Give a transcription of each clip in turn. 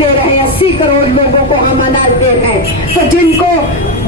दे रहे हैं, 80 करोड़ लोगों को हम अनाज दे रहे हैं। तो जिनको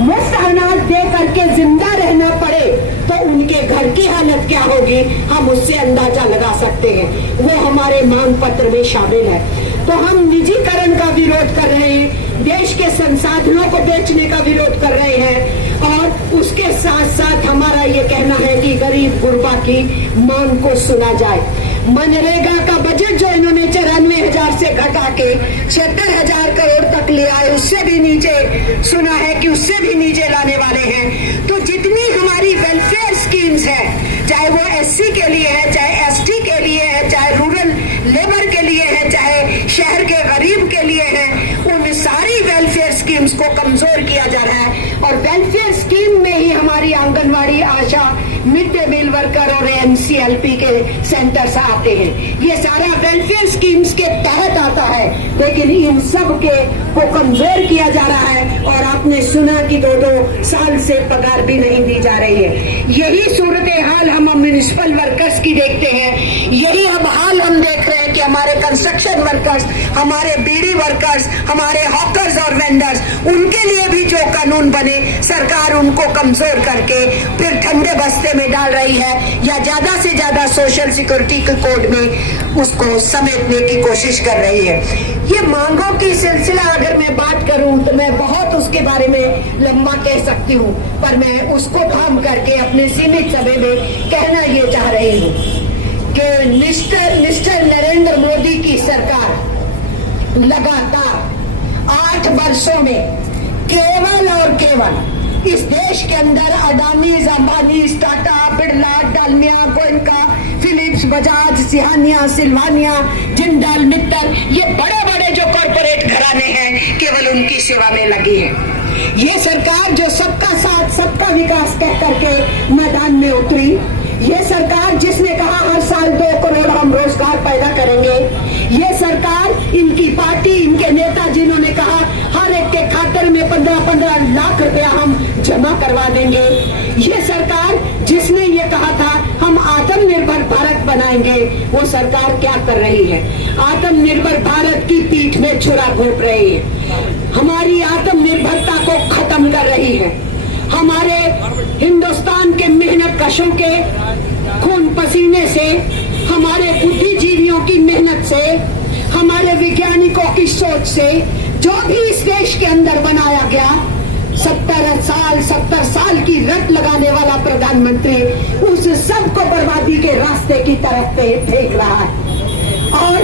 मुफ्त अनाज दे करके जिंदा रहना पड़े तो उनके घर की हालत क्या होगी, हम उससे अंदाजा लगा सकते हैं। वो हमारे मांग पत्र में शामिल है। तो हम निजीकरण का विरोध कर रहे हैं, देश के संसाधनों को बेचने का विरोध कर रहे हैं, और उसके साथ साथ हमारा ये कहना है कि गरीब गुरबा की मांग को सुना जाए। मनरेगा का बजट जो इन्होंने 94,000 से घटा के 76,000 करोड़ तक लिया है, उससे भी नीचे सुना है कि उससे भी नीचे लाने वाले हैं। तो जितनी हमारी वेलफेयर स्कीम्स है, चाहे वो एससी के लिए है, चाहे एसटी के लिए है, चाहे रूरल लेबर के लिए है, चाहे शहर के गरीब के लिए है, उन सारी वेलफेयर स्कीम्स को कमजोर किया जा रहा है। और वेलफेयर स्कीम में ही हमारी आंगनवाड़ी, आशा, मिड डे मील वर्कर और एमसीएलपी के सेंटर्स आते हैं। ये सारा वेलफेयर स्कीम्स के तहत आता है, लेकिन इन सब के को कमजोर किया जा रहा है। और आपने सुना कि 2-2 साल से पगार भी नहीं दी जा रही है। यही सूरत हाल हम म्युनिसिपल वर्कर्स की देखते हैं। यही अब हाल हम देख रहे हैं कि हमारे कंस्ट्रक्शन वर्कर्स, हमारे बीड़ी वर्कर्स, हमारे हॉकर्स और वेंडर्स, उनके लिए भी जो कानून बने, सरकार उनको कमजोर करके फिर ठंडे बस्ते में डाल रही है, या ज्यादा से ज्यादा सोशल सिक्योरिटी के कोड में उसको समेटने की कोशिश कर रही है। ये मांगों की सिलसिला अगर मैं बात करूं तो मैं बहुत उसके बारे में लंबा कह सकती हूं, पर मैं उसको थाम करके अपने सीमित समय में कहना ये चाह रही हूं कि मिस्टर नरेंद्र मोदी की सरकार लगातार 8 वर्षों में केवल और केवल इस देश के अंदर अडानी, अंबानी, टाटा, बिरला, डालमिया, गोयनका, फिलिप्स, बजाज, सिहानिया, सिल्वानिया, जिंदाल, मित्तल, ये बड़े बड़े जो कॉर्पोरेट घराने हैं, केवल उनकी सेवा में लगी है। ये सरकार जो सबका साथ सबका विकास कह करके मैदान में उतरी, ये सरकार जिसने कहा हर साल 2 करोड़ हम रोजगार पैदा करेंगे, ये सरकार, इनकी पार्टी, इनके नेता जिन्होंने कहा हर एक के खाते में 15-15 लाख रुपया हम जमा करवा देंगे, ये सरकार जिसने ये कहा था हम आत्मनिर्भर भारत बनाएंगे, वो सरकार क्या कर रही है? आत्मनिर्भर भारत की पीठ में छुरा घोंप रही है, हमारी आत्मनिर्भरता को खत्म कर रही है। हमारे हिंदुस्तान के मेहनत कशों के खून पसीने से, हमारे बुद्धिजीवियों की मेहनत से, हमारे वैज्ञानिकों की सोच से जो भी इस देश के अंदर बनाया गया, 70 साल की रट लगाने वाला प्रधानमंत्री उस सब को बर्बादी के रास्ते की तरफ फेंक रहा है। और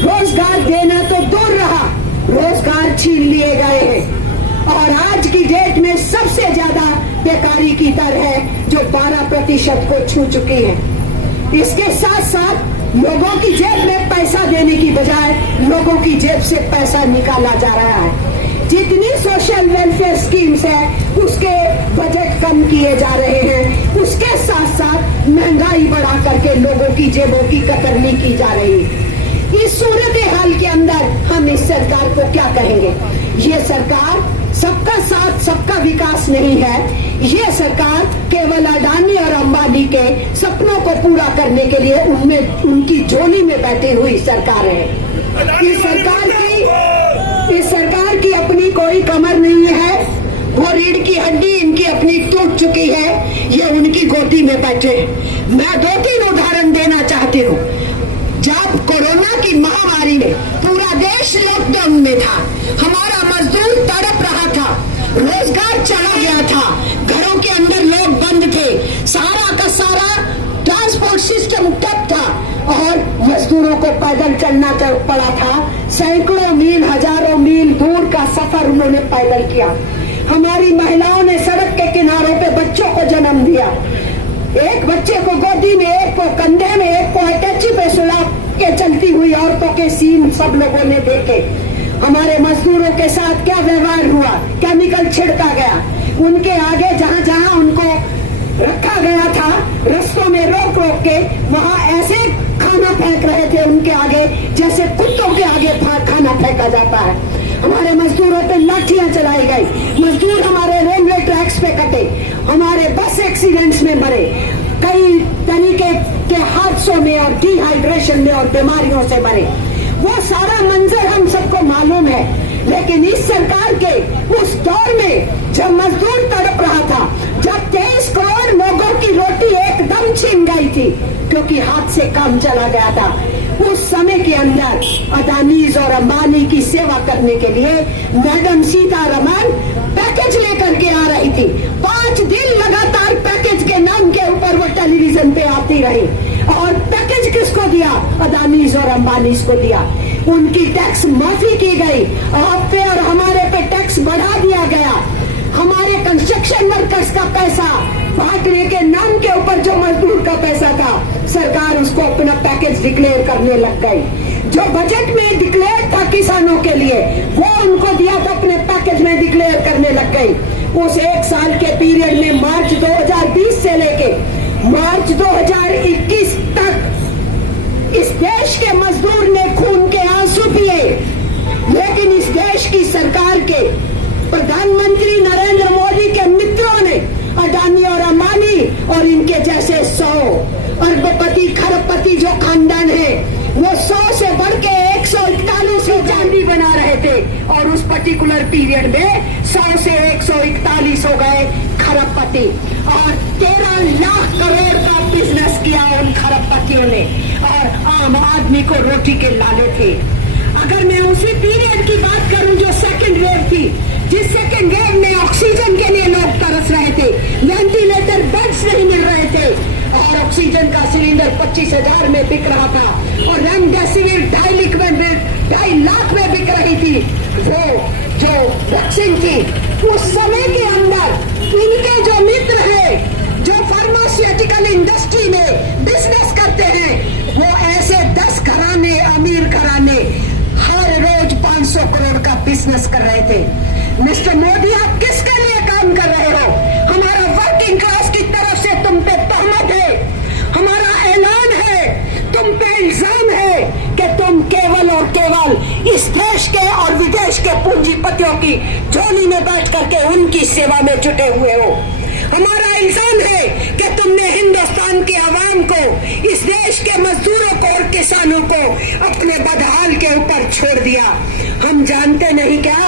रोजगार देना तो दूर रहा, रोजगार छीन लिए गए हैं। और आज की डेट में सबसे ज्यादा बेकारी की दर है जो 12% को छू चुकी है। इसके साथ साथ लोगों की जेब में पैसा देने की बजाय लोगों की जेब से पैसा निकाला जा रहा है। जितनी सोशल वेलफेयर स्कीम्स है उसके बजट कम किए जा रहे हैं, उसके साथ साथ महंगाई बढ़ा करके लोगों की जेबों की कतरनी की जा रही है। इस सूरत हाल के अंदर हम इस सरकार को क्या कहेंगे? ये सरकार सबका साथ सबका विकास नहीं है, ये सरकार केवल अडानी और अंबानी के सपनों को पूरा करने के लिए उनमें उनकी झोली में बैठी हुई सरकार है। इस सरकार की अपनी कोई कमर नहीं है, वो रीढ़ की हड्डी इनकी अपनी टूट चुकी है, ये उनकी गोदी में बैठे। मैं 2-3 उदाहरण देना चाहती हूँ। जब कोरोना की महामारी में पूरा देश लॉकडाउन में था, हमारा मजदूर तड़प रहा था, रोजगार चला गया था, घरों के अंदर लोग बंद थे, सारा का सारा ट्रांसपोर्ट सिस्टम ठप था और मजदूरों को पैदल चलना पड़ा था। सैकड़ों मील, हजारों मील दूर का सफर उन्होंने पैदल किया। हमारी महिलाओं ने सड़क के किनारों पे बच्चों को जन्म दिया, एक बच्चे को गोदी में, एक को कंधे में, एक को अटैची पे सुला के चलती हुई औरतों के सीन सब लोगों ने देखे। हमारे मजदूरों के साथ क्या व्यवहार हुआ, केमिकल छिड़का गया, उनके आगे जहां जहां उनको रखा गया था रस्तों में रोक रोक के वहां ऐसे खाना फेंक रहे थे उनके आगे जैसे कुत्तों के आगे खाना फेंका जाता है। हमारे मजदूरों पे लाठियां चलाई गई, मजदूर हमारे रेलवे ट्रैक्स पे कटे, हमारे बस एक्सीडेंट्स में मरे, कई तरीके के हादसों में और डिहाइड्रेशन में और बीमारियों से मरे। वो सारा मंजर हम सबको मालूम है। लेकिन इस सरकार के उस दौर में जब मजदूर तड़प रहा था, जब 23 करोड़ लोगों की रोटी एकदम छिन गई थी क्योंकि हाथ से काम चला गया था, उस समय के अंदर अदानीज और अंबानी की सेवा करने के लिए मैडम सीतारमण पैकेज लेकर के आ रही थी। 5 दिन लगातार पैकेज के नाम के ऊपर वो टेलीविजन पे आती रही। और पैकेज किसको दिया? अदानीज और अंबानीज को दिया। उनकी टैक्स माफी की गई, आप पे और हमारे पे टैक्स बढ़ा दिया गया। हमारे कंस्ट्रक्शन वर्कर्स का पैसा बांटने के नाम के ऊपर जो मजदूर का पैसा था, सरकार उसको अपना पैकेज डिक्लेयर करने लग गई। जो बजट में डिक्लेयर था किसानों के लिए, वो उनको दिया था अपने पैकेज में डिक्लेयर करने लग गई। उस 1 साल के पीरियड में मार्च 2020 से लेके मार्च 2021 तक इस देश के मजदूर ने खून के आंसू पिए। लेकिन इस देश की सरकार के प्रधानमंत्री नरेंद्र मोदी के मित्रों ने, अडानी और अंबानी और इनके जैसे 100 अरबपति खरबपति जो खानदान है, वो 100 से बढ़ के 141 चांदी बना रहे थे। और उस पर्टिकुलर पीरियड में 100 से 141 हो गए खरबपति। और 13 लाख करोड़ का बिजनेस किया उन खरबपतियों ने। और आम आदमी को रोटी के लाले थे। अगर मैं उसी पीरियड की बात करूं जो सेकंड वेव थी, जिस सेकंड वेव में ऑक्सीजन के लिए लोग तरस रहे थे, वेंटिलेटर बेड्स नहीं मिल रहे थे और ऑक्सीजन का सिलेंडर 25,000 में बिक रहा था और रेमडेसिविर 2.5 लाख में बिक रही थी। वो जो वैक्सीन थी, उस समय के अंदर इनके जो मित्र हैं, जो फार्मास्यूटिकल इंडस्ट्री में बिजनेस करते हैं, वो ऐसे 10 घराने, अमीर घराने हर रोज 500 करोड़ का बिजनेस कर रहे थे। मिस्टर मोदी, आप किसके लिए काम कर रहे हो? हमारा वर्किंग क्लास की तरफ से तुम पे तहमत है, हमारा ऐलान है, तुम पे इल्जाम है कि तुम केवल और केवल इस देश के और विदेश के पूंजीपतियों की झोली में बैठ करके उनकी सेवा में जुटे हुए हो। हमारा इल्जाम है कि तुमने हिंदुस्तान के आवाम को, इस देश के मजदूरों को और किसानों को अपने बदहाल के ऊपर छोड़ दिया। हम जानते नहीं क्या?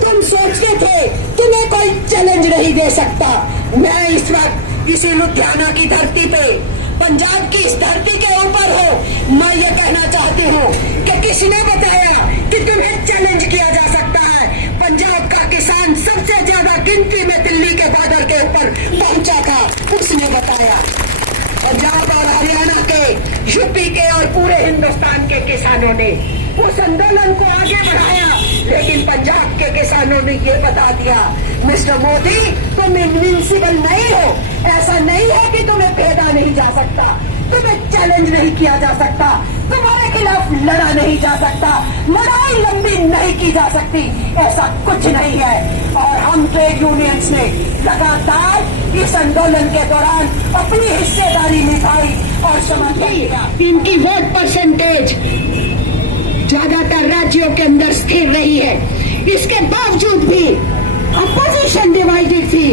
तुम सोचते थे तुम्हें कोई चैलेंज नहीं दे सकता। मैं इस वक्त इसी लुधियाना की धरती पे, पंजाब की इस धरती के ऊपर हो। मैं ये कहना चाहती हूँ कि किसने बताया कि तुम्हें चैलेंज किया जा सकता है? पंजाब का किसान सबसे ज्यादा गिनती में दिल्ली के बॉर्डर के ऊपर पहुंचा था, उसने बताया। पंजाब और हरियाणा के, यूपी के और पूरे हिंदुस्तान के किसानों ने उस आंदोलन को आगे बढ़ाया। लेकिन पंजाब के किसानों ने ये बता दिया, मिस्टर मोदी, तुम इनविंसिबल नहीं हो। ऐसा नहीं है कि तुम्हें भेदा नहीं जा सकता, तुम्हें चैलेंज नहीं किया जा सकता, तुम्हारे खिलाफ लड़ा नहीं जा सकता, लड़ाई लंबी नहीं की जा सकती। ऐसा कुछ नहीं है। और हम ट्रेड यूनियंस ने लगातार इस आंदोलन के दौरान अपनी हिस्सेदारी निभाई और समर्थन किया। इनकी वोट परसेंटेज ज्यादातर राज्यों के अंदर स्थिर रही है। इसके बावजूद भी अपोजिशन डिवाइडेड थी,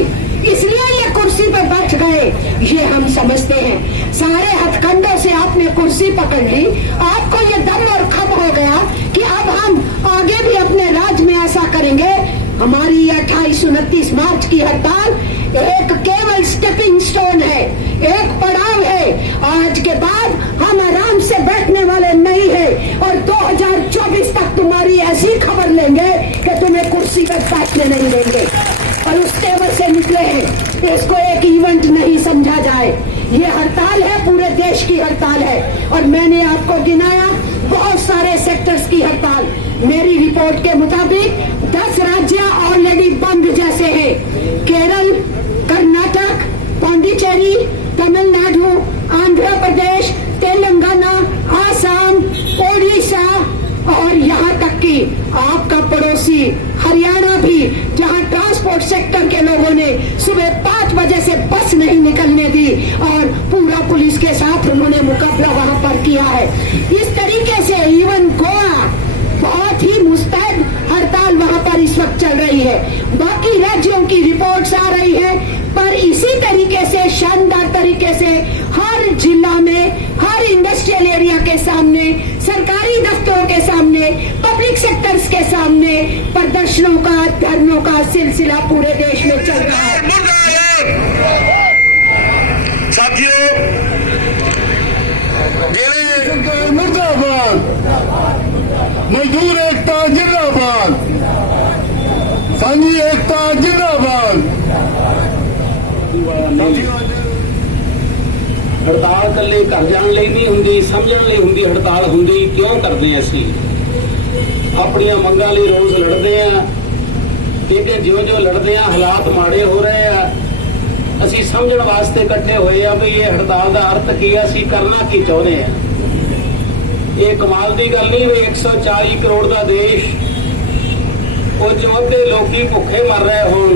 इसलिए ये कुर्सी पर बैठ गए, ये हम समझते हैं। सारे हथकंडों से आपने कुर्सी पकड़ ली, आपको ये दम और खम हो गया कि अब हम आगे भी अपने राज्य में ऐसा करेंगे। हमारी 28-29 मार्च की हड़ताल एक केवल स्टेपिंग स्टोन है, एक पड़ाव है। आज के बाद हम आराम से बैठने वाले नहीं है और 2024 तक तुम्हारी ऐसी खबर लेंगे कि तुम्हें कुर्सी पर बैठने नहीं देंगे। और उस टेबल से निकले हैं, इसको एक इवेंट नहीं समझा जाए। ये हड़ताल है, पूरे देश की हड़ताल है। और मैंने आपको गिनाया बहुत सारे सेक्टर्स की हड़ताल। मेरी रिपोर्ट के मुताबिक 10 राज्य ऑलरेडी बंद जैसे हैं। केरल, कर्नाटक, पांडिचेरी, तमिलनाडु, आंध्र प्रदेश, तेलंगाना, आसाम, ओडिशा और यहाँ तक कि आपका पड़ोसी हरियाणा भी, जहाँ ट्रांसपोर्ट सेक्टर के लोगों ने सुबह 5 बजे से बस नहीं निकलने दी और पूरा पुलिस के साथ उन्होंने मुकाबला वहाँ पर किया है। इस तरीके से इवन गोवा बहुत ही मुस्तैद हड़ताल वहाँ पर इस वक्त चल रही है। बाकी राज्यों की रिपोर्ट्स आ रही है, पर इसी तरीके से शानदार तरीके से हर जिला में, हर इंडस्ट्रियल एरिया के सामने, सरकारी दफ्तरों के सामने सामने प्रदर्शनों का, धरनों का सिलसिला पूरे देश में चल रहा है। साथियों, मुर्दाबाद, मजदूर एकता जिंदाबाद, संघी एकता जिंदाबाद। हड़ताल कल्ले घर जाने ਲਈ नहीं ਹੁੰਦੀ, ਸਮਝਣ ਲਈ ਹੁੰਦੀ। हड़ताल ਹੁੰਦੀ क्यों करते हैं? ਅਸੀਂ ਆਪਣੀਆਂ ਮੰਗਾਂ ਲਈ ਰੋਜ਼ ਲੜਦੇ ਆ, ਲੇਕਿਨ ਜਿਉਂ-ਜਿਉਂ ਲੜਦੇ ਆ ਹਾਲਾਤ ਮਾੜੇ ਹੋ ਰਹੇ ਆ। ਅਸੀਂ ਸਮਝਣ ਵਾਸਤੇ ਇਕੱਠੇ ਹੋਏ ਆ ਵੀ ਇਹ ਹੜਤਾਲ ਦਾ ਅਰਥ ਕੀ ਆ, ਅਸੀਂ ਕਰਨਾ ਕੀ ਚਾਹੁੰਦੇ ਆ। ਇਹ ਕਮਾਲ ਦੀ ਗੱਲ ਨਹੀਂ ਵੀ 140 ਕਰੋੜ ਦਾ ਦੇਸ਼, ਉਹ 'ਚ ਅੱਧੇ ਲੋਕੀ ਭੁੱਖੇ ਮਰ ਰਹੇ ਹੋਣ।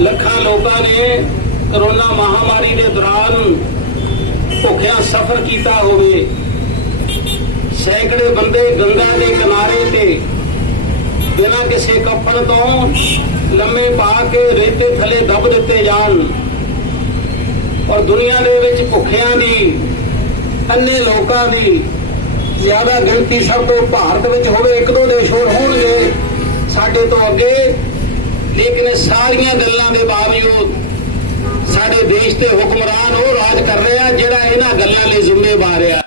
ਲੱਖਾਂ ਲੋਕਾਂ ਨੇ कोरोना महामारी के दौरान भुखिया सफर किया होवे। सैकड़े बंदे गंगा के किनारे ते बिना किसी कफन तो लम्मे पा के रेते थले दब दिते जान, और दुनिया दे विच भुखिया दी, अन्ने लोकां दी ज्यादा गिनती सब तो भारत विच होवे। एक दो देश होर होणगे साडे तो अगे, लेकिन सारियां गल्लां दे बावजूद साडे देश के हुक्मरान वो राज कर रहे हैं जिहड़ा इन्हां गल्लां लई जिम्मेवार है।